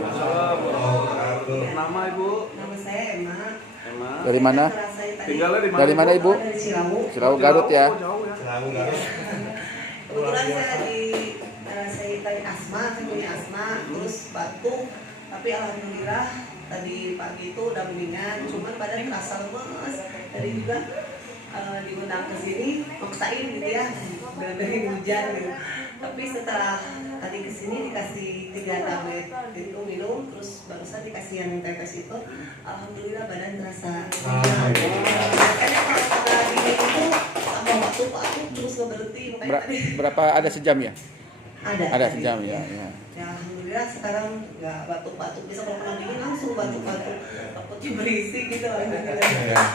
Waalaikumsalam warahmatullahi wabarakatuh. Nama Ibu? Nama saya Emma. Emma. Dari mana? Tinggalnya di mana? Dari mana Ibu? Dari Cilawu. Cilawu Garut ya. Jauh ya. Kebetulan saya saya tadi asma, saya punya asma, terus batuk. Tapi alhamdulillah tadi pagi itu udah mendingan, cuman badan terasa lemes. Tadi juga diundang ke sini, maksain gitu ya, dari hujan gitu. Tapi setelah tadi ke sini dikasih 3 tablet itu minum, terus barusan dikasih yang tetes itu, alhamdulillah badan terasa. Makanya kalau setelah ini itu tambah batuk terus nggak berhenti. Berapa ada sejam ya? Ada sejam ya. Ya alhamdulillah sekarang nggak batuk-batuk, bisa kalau kena dingin langsung batuk-batuk, takutnya berisik gitu. Alhamdulillah.